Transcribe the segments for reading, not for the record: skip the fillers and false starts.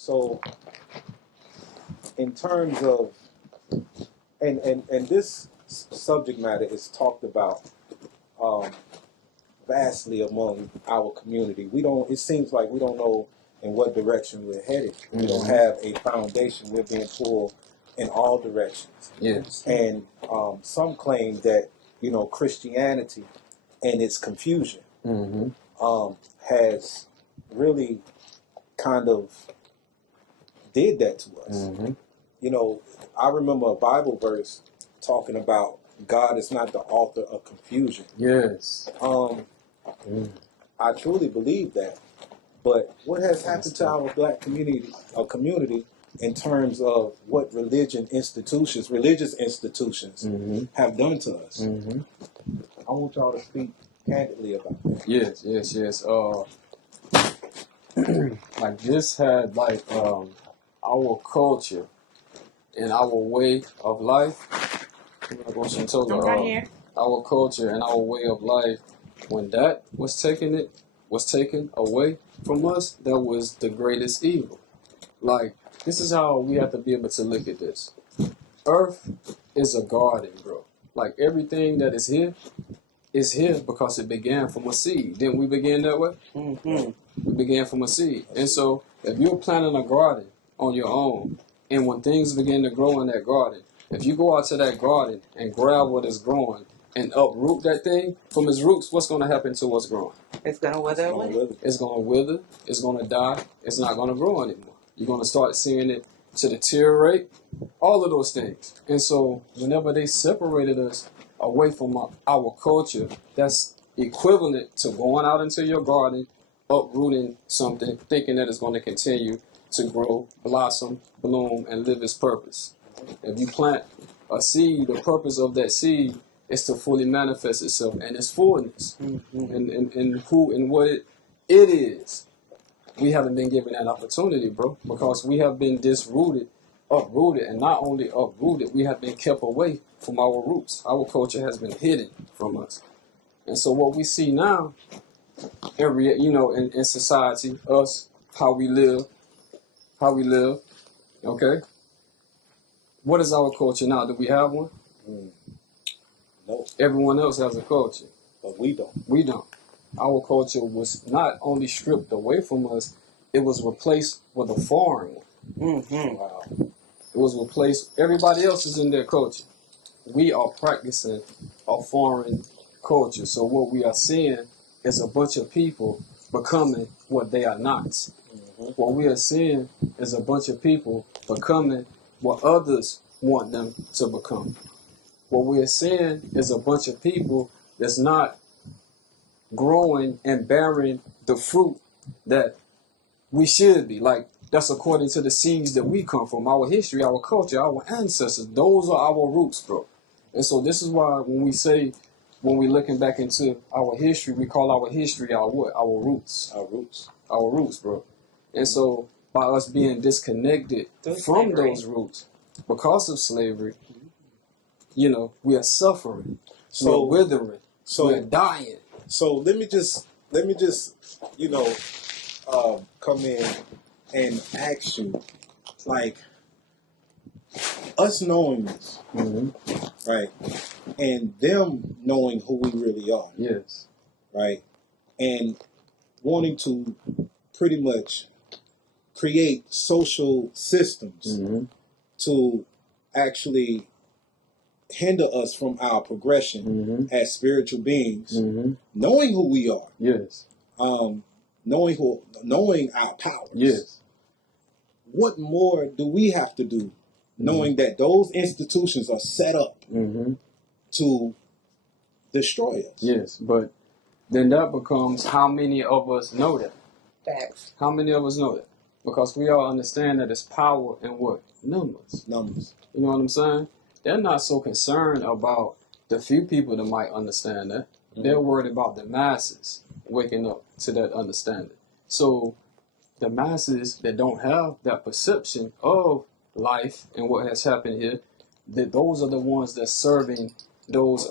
So, in terms of, and this subject matter is talked about vastly among our community. We don't. It seems like we don't know in what direction we're headed. We don't have a foundation. We're being pulled in all directions. Yes. And some claim that Christianity and its confusion has really kind of did that to us. I remember a Bible verse talking about God is not the author of confusion. Yes. I truly believe that. But what has happened to our black community in terms of what religious institutions have done to us? I want y'all to speak candidly about that. Yes. Like this had our culture and our way of life. Osuntola, our culture and our way of life, when that was taken away from us, that was the greatest evil. Like, this is how we have to be able to look at this. Earth is a garden, bro. Like, everything that is here because it began from a seed. Didn't we begin that way? We began from a seed. And so, if you're planting a garden on your own, and when things begin to grow in that garden, if you go out to that garden and grab what is growing and uproot that thing from its roots, what's going to happen to what's growing? It's going to wither away. It's going to wither. It's going to die. It's not going to grow anymore. You're going to start seeing it to deteriorate. All of those things. And so whenever they separated us away from our culture, that's equivalent to going out into your garden, uprooting something, thinking that it's going to continue to grow, blossom, bloom, and live its purpose. If you plant a seed, the purpose of that seed is to fully manifest itself and its fullness and who and what it is. We haven't been given that opportunity, bro, because we have been uprooted, and not only uprooted, we have been kept away from our roots. Our culture has been hidden from us. And so what we see now, in society, us, how we live, okay? What is our culture now? Do we have one? No. Everyone else has a culture. But we don't. We don't. Our culture was not only stripped away from us, it was replaced with a foreign one. Wow. It was replaced. Everybody else is in their culture. We are practicing a foreign culture. So what we are seeing is a bunch of people becoming what they are not. What we are seeing is a bunch of people becoming what others want them to become. What we are seeing is a bunch of people that's not growing and bearing the fruit that we should be. Like, that's according to the seeds that we come from, our history, our culture, our ancestors. Those are our roots, bro. And so this is why when we're looking back into our history, we call our history our what? Our roots. Our roots, bro. And so by us being disconnected from those roots because of slavery, we are suffering. So we're withering. So we're dying. So let me just come in and ask you, like, us knowing this, right, and them knowing who we really are, yes, right, and wanting to pretty much create social systems to actually hinder us from our progression as spiritual beings, knowing who we are, yes, knowing our powers, yes. What more do we have to do, knowing that those institutions are set up to destroy us? Yes, but then that becomes, how many of us know that? Facts. How many of us know that? Because we all understand that it's power in what? Numbers. You know what I'm saying? They're not so concerned about the few people that might understand that. They're worried about the masses waking up to that understanding. So the masses that don't have that perception of life and what has happened here, that those are the ones that's serving those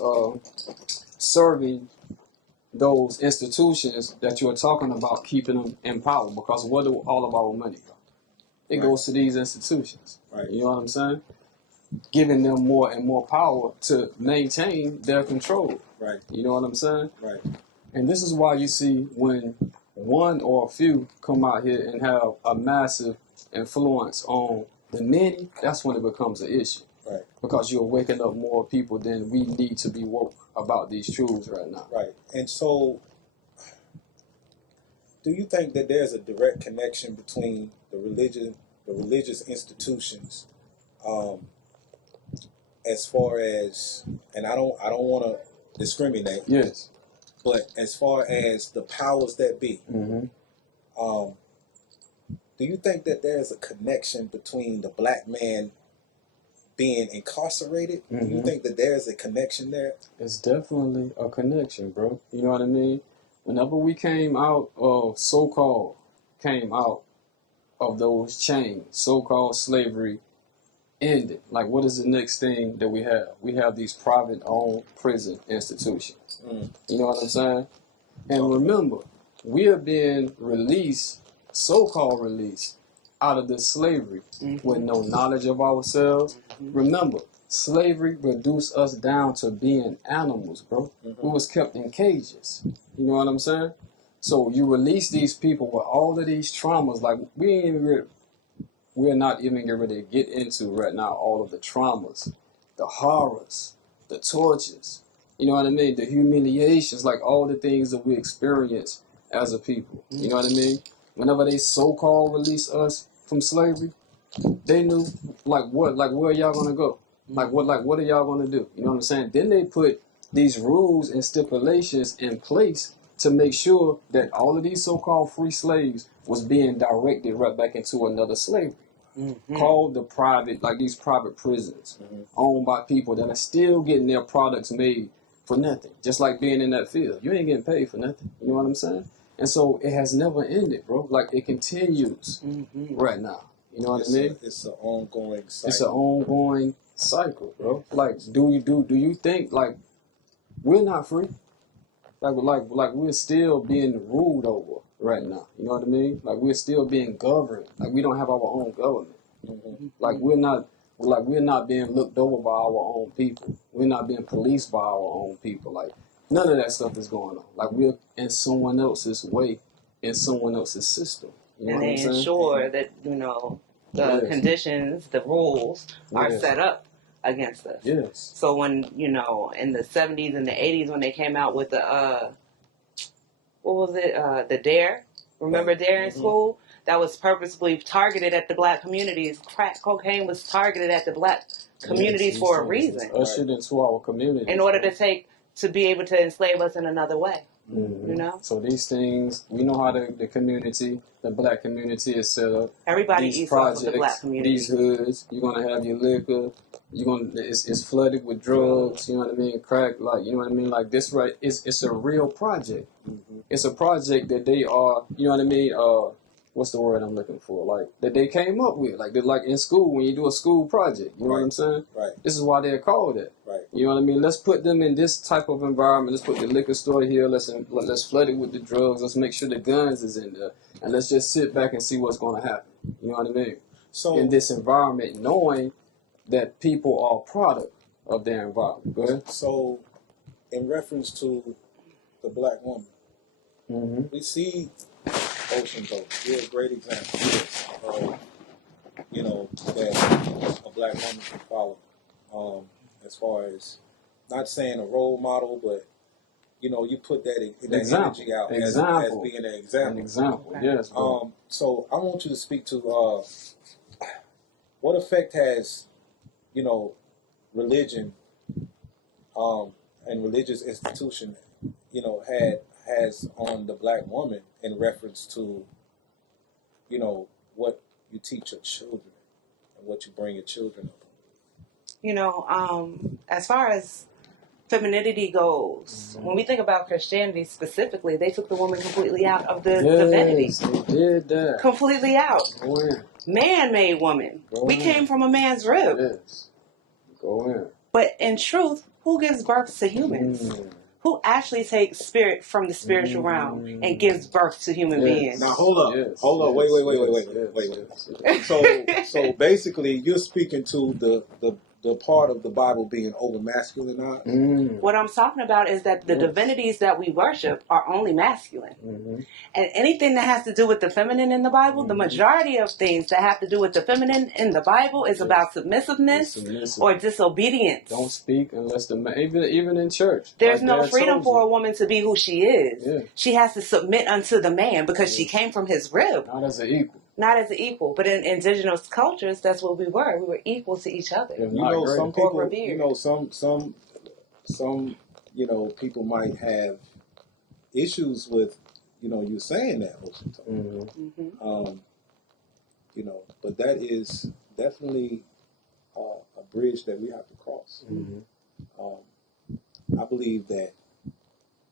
institutions that you're talking about, keeping them in power. Because where do all of our money go? It goes to these institutions. Right. You know what I'm saying? Giving them more and more power to maintain their control. Right. You know what I'm saying? Right. And this is why you see when one or a few come out here and have a massive influence on the many, that's when it becomes an issue. Right. Because you're waking up more people than we need to be woke about these truths right now. Right. And so, do you think that there's a direct connection between the religious institutions, as far as, and I don't want to discriminate. Yes. But as far as the powers that be, do you think that there's a connection between the black man being incarcerated? Do you think that there's a connection there? It's definitely a connection, bro. You know what I mean? Whenever we came out of those chains, so-called slavery ended. Like, what is the next thing that we have? We have these private-owned prison institutions. You know what I'm saying? And remember, we are being released, so-called released, out of this slavery with no knowledge of ourselves. Remember, slavery reduced us down to being animals, bro. We was kept in cages. You know what I'm saying? So you release these people with all of these traumas. Like, we're not even getting ready to get into right now all of the traumas, the horrors, the tortures. You know what I mean? The humiliations, like all the things that we experience as a people. You know what I mean? Whenever they so-called release us from slavery, they knew, where are y'all gonna go? What are y'all gonna do? You know what I'm saying? Then they put these rules and stipulations in place to make sure that all of these so-called free slaves was being directed right back into another slavery. Called the private, like these private prisons, owned by people that are still getting their products made for nothing. Just like being in that field. You ain't getting paid for nothing. You know what I'm saying? And so it has never ended, bro. Like, it continues right now. You know what I mean? It's an ongoing cycle. It's an ongoing cycle, bro. Like, do you think, like, we're not free? Like we're still being ruled over right now. You know what I mean? Like, we're still being governed. Like, we don't have our own government. Like, we're not being looked over by our own people. We're not being policed by our own people. Like, none of that stuff is going on. Like, we're in someone else's way, in someone else's system. You know and what they I'm saying? ensure that, the conditions, the rules are set up against us. Yes. So when, in the 70s and the 80s when they came out with the, what was it, the DARE? Remember DARE in school? That was purposely targeted at the black communities. Crack cocaine was targeted at the black communities for a reason. Ushered into our community. In order to be able to enslave us in another way. So these things, we know how the community, the black community is set up. Everybody these eats projects, off of the black community. These hoods, you're gonna have your liquor, it's flooded with drugs, you know what I mean, crack, like, you know what I mean, like this, right? It's a real project. It's a project that they are, you know what I mean, what's the word I'm looking for? Like, that they came up with. Like in school, when you do a school project. You know what I'm saying? Right. This is why they're called it. Right. You know what I mean? Let's put them in this type of environment. Let's put the liquor store here. Let's flood it with the drugs. Let's make sure the guns is in there. And let's just sit back and see what's going to happen. You know what I mean? So, in this environment, knowing that people are a product of their environment. Go ahead. So, in reference to the black woman, we see Osuntola. You're a great example of, that a black woman can follow. As far as, not saying a role model, but, you put that energy out as being an example. An example, yes. Bro. So I want you to speak to what effect has, religion and religious institution, has on the black woman in reference to, what you teach your children and what you bring your children up. As far as femininity goes, when we think about Christianity specifically, they took the woman completely out of the divinity. Yes, they did that. Completely out. Go in. Man-made woman. We came from a man's rib. Yes. Go in. But in truth, who gives birth to humans? who actually takes spirit from the spiritual realm and gives birth to human beings. Now hold up, wait. So basically, you're speaking to the part of the Bible being over masculinized. What I'm talking about is that the divinities that we worship are only masculine. And anything that has to do with the feminine in the Bible, the majority of things that have to do with the feminine in the Bible is about submissiveness or disobedience. Don't speak unless the man, even in church. There's no freedom for a woman to be who she is. Yeah. She has to submit unto the man because she came from his rib. Not as an equal. Not as an equal, but in indigenous cultures, that's what we were. We were equal to each other. Yeah, You know, some people, revered. you know, some, you know, people might have issues with, you know, you saying that, Osuntola. You know, but that is definitely a bridge that we have to cross. I believe that,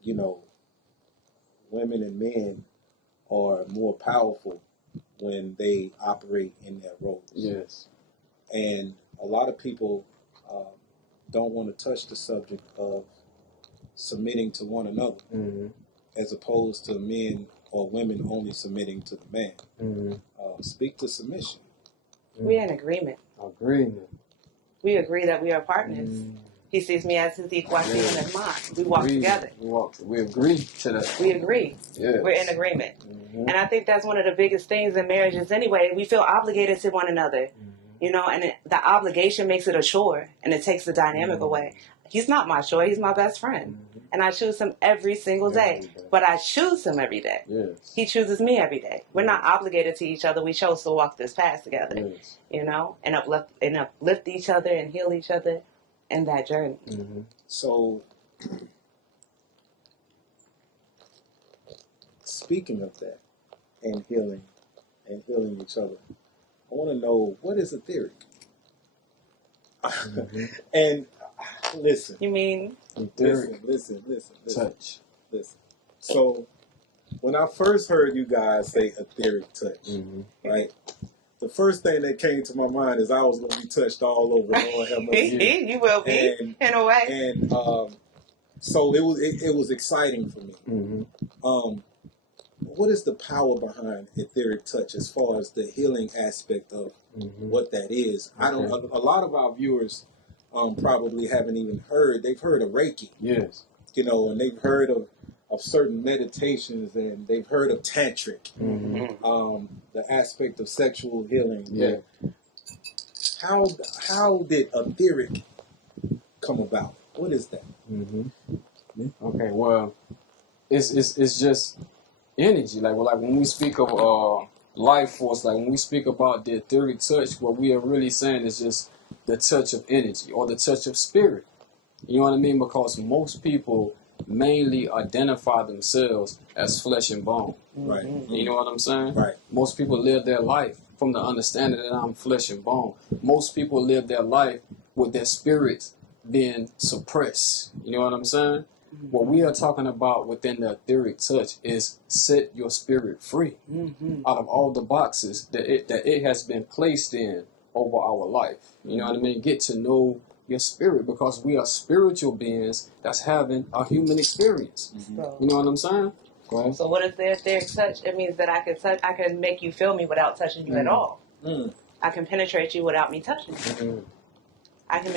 you know, women and men are more powerful when they operate in their roles. Yes. And a lot of people don't want to touch the subject of submitting to one another, as opposed to men or women only submitting to the man. Speak to submission. We're in agreement. Agreement. We agree that we are partners. He sees me as his equal, I see him as mine. We walk together. We agree to that. We agree. Yes. We're in agreement. And I think that's one of the biggest things in marriages anyway. We feel obligated to one another. You know, and the obligation makes it a chore, and it takes the dynamic away. He's not my chore. He's my best friend. And I choose him every single day. But I choose him every day. Yes. He chooses me every day. We're not obligated to each other. We chose to walk this path together. Yes. You know, and uplift each other and heal each other in that journey. So, speaking of that, and healing each other, I want to know, what is etheric? And listen. You mean? Etheric. Listen. Touch. Listen. So, when I first heard you guys say etheric touch, right? The first thing that came to my mind is I was going to be touched all over. Lord have mercy. You will be, in a way. And so it was exciting for me. What is the power behind etheric touch as far as the healing aspect of what that is? I don't. A lot of our viewers probably haven't even heard. They've heard of Reiki. Yes. You know, and they've heard of certain meditations, and they've heard of tantric, the aspect of sexual healing. Yeah. How did etheric come about? What is that? Okay. Well, it's just energy. Like when we speak of life force, like when we speak about the etheric touch, what we are really saying is just the touch of energy or the touch of spirit. You know what I mean? Because most people mainly identify themselves as flesh and bone. Right. You know what I'm saying? Right. Most people live their life from the understanding that I'm flesh and bone. Most people live their life with their spirits being suppressed. You know what I'm saying? What we are talking about within the etheric touch is set your spirit free out of all the boxes that it has been placed in over our life. You know what I mean? Get to know your spirit, because we are spiritual beings that's having a human experience. You know what I'm saying? Go ahead. So what is the etheric touch? It means that I can make you feel me without touching you at all. I can penetrate you without me touching you. I can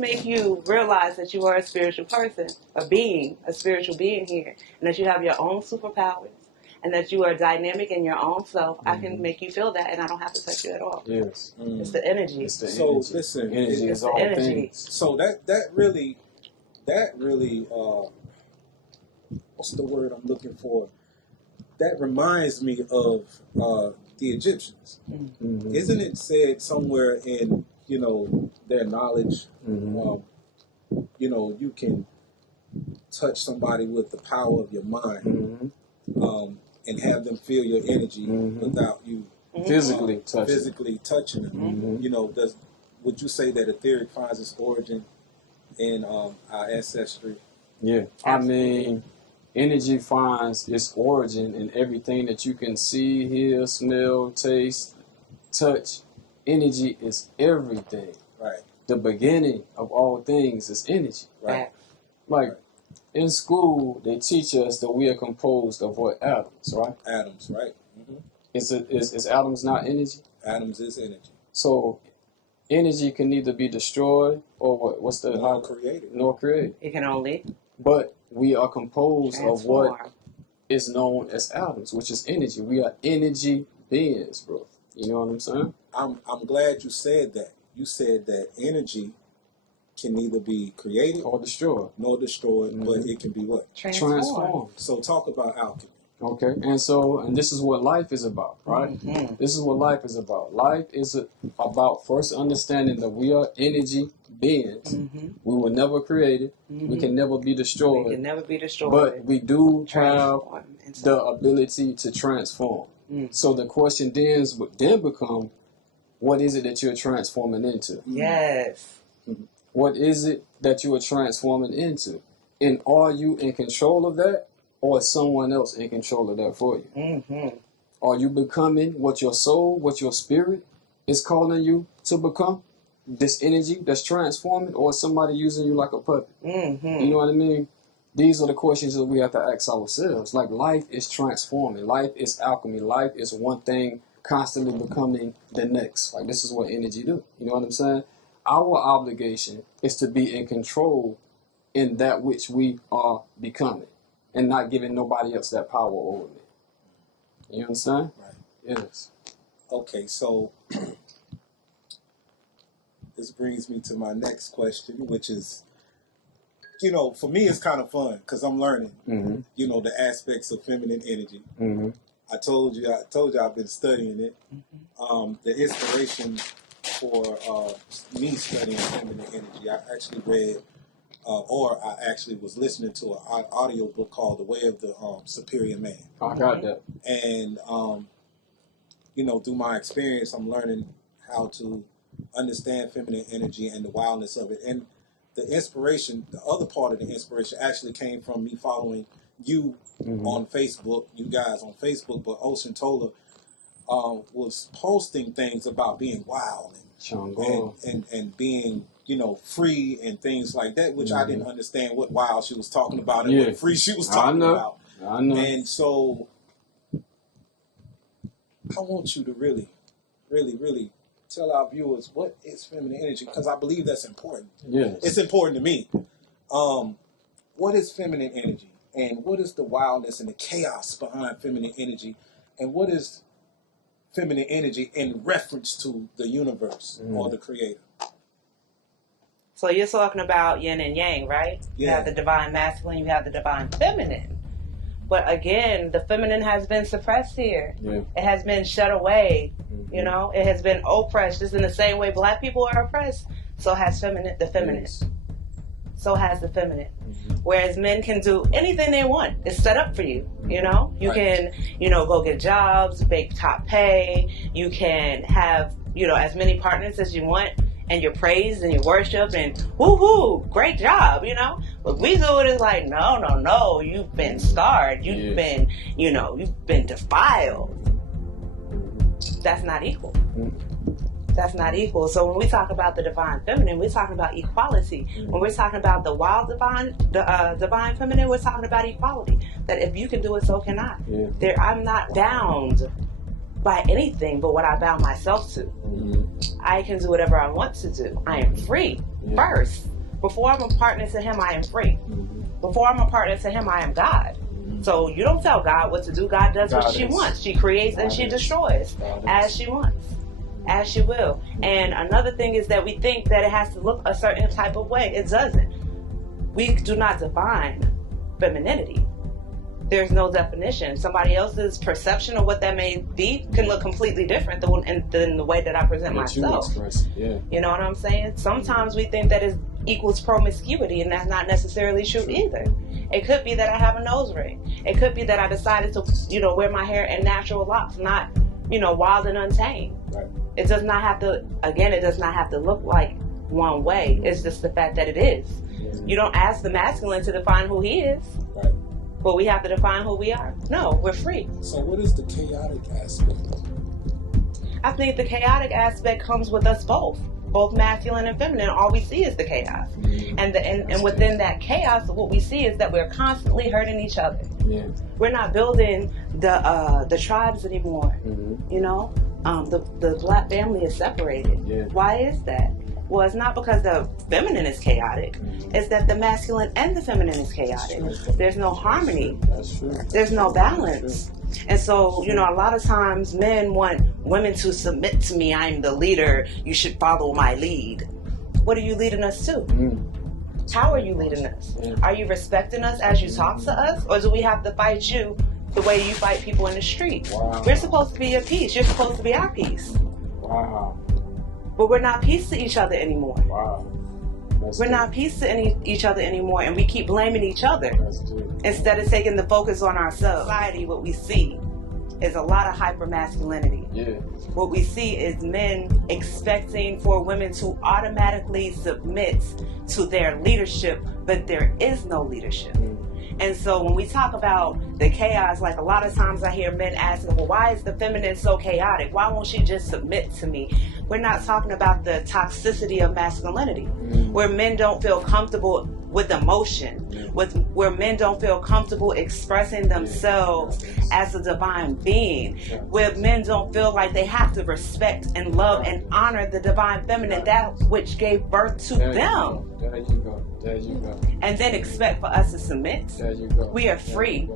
make you realize that you are a spiritual person, a spiritual being here, and that you have your own superpowers, and that you are dynamic in your own self. I can make you feel that, and I don't have to touch you at all. Yes. It's the energy. It's the So energy. listen, Energy is all energy. things. so that really, what's the word I'm looking for? That reminds me of the Egyptians. Isn't it said somewhere in, you know, their knowledge, you know, you can touch somebody with the power of your mind, and have them feel your energy without you Physically touching them. You know, would you say that etheric finds its origin in our ancestry? Yeah. I mean, energy finds its origin in everything that you can see, hear, smell, taste, touch. Energy is everything. Right. The beginning of all things is energy. Right. Like, in school they teach us that we are composed of what? Atoms, right? Atoms, right? Is atoms not energy? Atoms is energy. So energy can neither be destroyed or what? What's the Nor created. Nor created. It can only But we are composed of what transform. is known as atoms, which is energy. We are energy beings, bro. You know what I'm saying? I'm glad you said that. You said that energy can neither be created Or destroyed. nor destroyed, but it can be what? Transformed. So talk about alchemy. Okay, and this is what life is about, right? This is what life is about. Life is about first understanding that we are energy beings. We were never created. We can never be destroyed. We can never be destroyed. But we do have Transform into- the ability to transform. So the question then become, what is it that you're transforming into? Yes. What is it that you are transforming into? And are you in control of that? Or is someone else in control of that for you? Are you becoming what your soul, what your spirit is calling you to become? This energy that's transforming, or is somebody using you like a puppet? You know what I mean? These are the questions that we have to ask ourselves. Like, life is transforming. Life is alchemy. Life is one thing constantly becoming the next. Like, this is what energy do. You know what I'm saying? Our obligation is to be in control in that which we are becoming, and not giving nobody else that power over me. You understand? Right. Yes. Okay, so this brings me to my next question, which is, for me it's kind of fun because I'm learning, the aspects of feminine energy. I told you I've been studying it. The inspiration for me studying feminine energy, I actually read, or I actually was listening to an audio book called The Way of the Superior Man. I got that. And, through my experience, I'm learning how to understand feminine energy and the wildness of it. And the inspiration, the other part of the inspiration actually came from me following you on Facebook, you guys on Facebook, but Osuntola was posting things about being wild and being, free and things like that, which I didn't understand what wild she was talking about and what free she was talking about. I know. And so I want you to really, really, really tell our viewers what is feminine energy, because I believe that's important. Yes. It's important to me. What is feminine energy, and what is the wildness and the chaos behind feminine energy, and what is feminine energy in reference to the universe or the creator? So you're talking about yin and yang, right? You have the divine masculine, you have the divine feminine. But again, the feminine has been suppressed here. Yeah. It has been shut away. It has been oppressed. Just in the same way black people are oppressed, so has the feminine. Yes. So has the feminine. Whereas men can do anything they want. It's set up for you. You can, go get jobs, make top pay. You can have, as many partners as you want, and you're praised and you worship and woo-hoo, great job, But we do it as like, no, you've been scarred. You've been, you've been defiled. That's not equal. That's not equal. So when we talk about the divine feminine, we're talking about equality. When we're talking about the wild divine feminine, we're talking about equality. That if you can do it, so can I. I'm not bound by anything but what I bound myself to. I can do whatever I want to do. I am free first. Before I'm a partner to him, I am free. Before I'm a partner to him, I am God. So you don't tell God what to do. God does what she wants. She creates and she destroys as she wants, as she will. And another thing is that we think that it has to look a certain type of way. It doesn't. We do not define femininity. There's no definition. Somebody else's perception of what that may be can look completely different than the way that I present myself. You know what I'm saying? Sometimes we think that it equals promiscuity, and that's not necessarily true either. It could be that I have a nose ring. It could be that I decided to, wear my hair in natural locks, not, wild and untamed. Right. It does not have to look like one way. It's just the fact that it is. You don't ask the masculine to define who he is. Right. But we have to define who we are. No, we're free. So what is the chaotic aspect? I think the chaotic aspect comes with us both both masculine and feminine. All we see is the chaos. And within that chaos, what we see is that we're constantly hurting each other. Yeah. We're not building the tribes anymore. You know, the black family is separated. Yeah. Why is that? Well, it's not because the feminine is chaotic. It's that the masculine and the feminine is chaotic. There's no harmony. That's true. There's no balance. And so, you know, a lot of times men want women to submit to me. I'm the leader. You should follow my lead. What are you leading us to? How are you leading us? Are you respecting us as you talk to us? Or do we have to fight you the way you fight people in the street? Wow. We're supposed to be your peace. You're supposed to be our peace. Wow. But we're not peace to each other anymore. Wow. We're not peace to each other anymore, and we keep blaming each other instead of taking the focus on ourselves. Society, what we see is a lot of hyper-masculinity. Yeah. What we see is men expecting for women to automatically submit to their leadership, but there is no leadership. And so when we talk about the chaos, like a lot of times I hear men asking, well, why is the feminine so chaotic? Why won't she just submit to me? We're not talking about the toxicity of masculinity, where men don't feel comfortable with emotion, where men don't feel comfortable expressing themselves as a divine being, where men don't feel like they have to respect and love and honor the divine feminine, that which gave birth to them. There you go. There you go. And then expect for us to submit. There you go. We are free.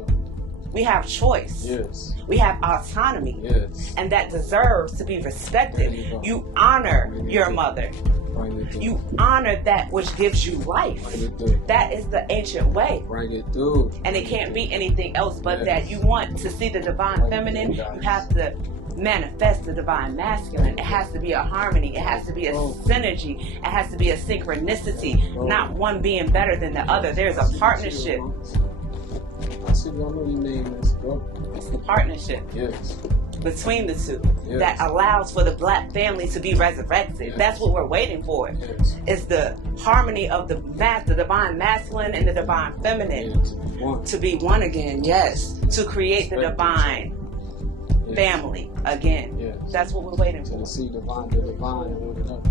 We have choice. Yes. We have autonomy. Yes. And that deserves to be respected. You honor your mother. You honor that which gives you life. That is the ancient way. Bring it through. And it can't be anything else but that. You want to see the divine feminine, you have to manifest the divine masculine. It has to be a harmony. It has to be a synergy. It has to be a synchronicity. Not one being better than the other. There's a partnership. I see what you mean. Let's go. It's the partnership. Yes. Between the two that allows for the black family to be resurrected. That's what we're waiting for. It's the harmony of the divine masculine and the divine feminine to be one again. Yes, to create the divine family again. That's what we're waiting for. To see the divine hold it up.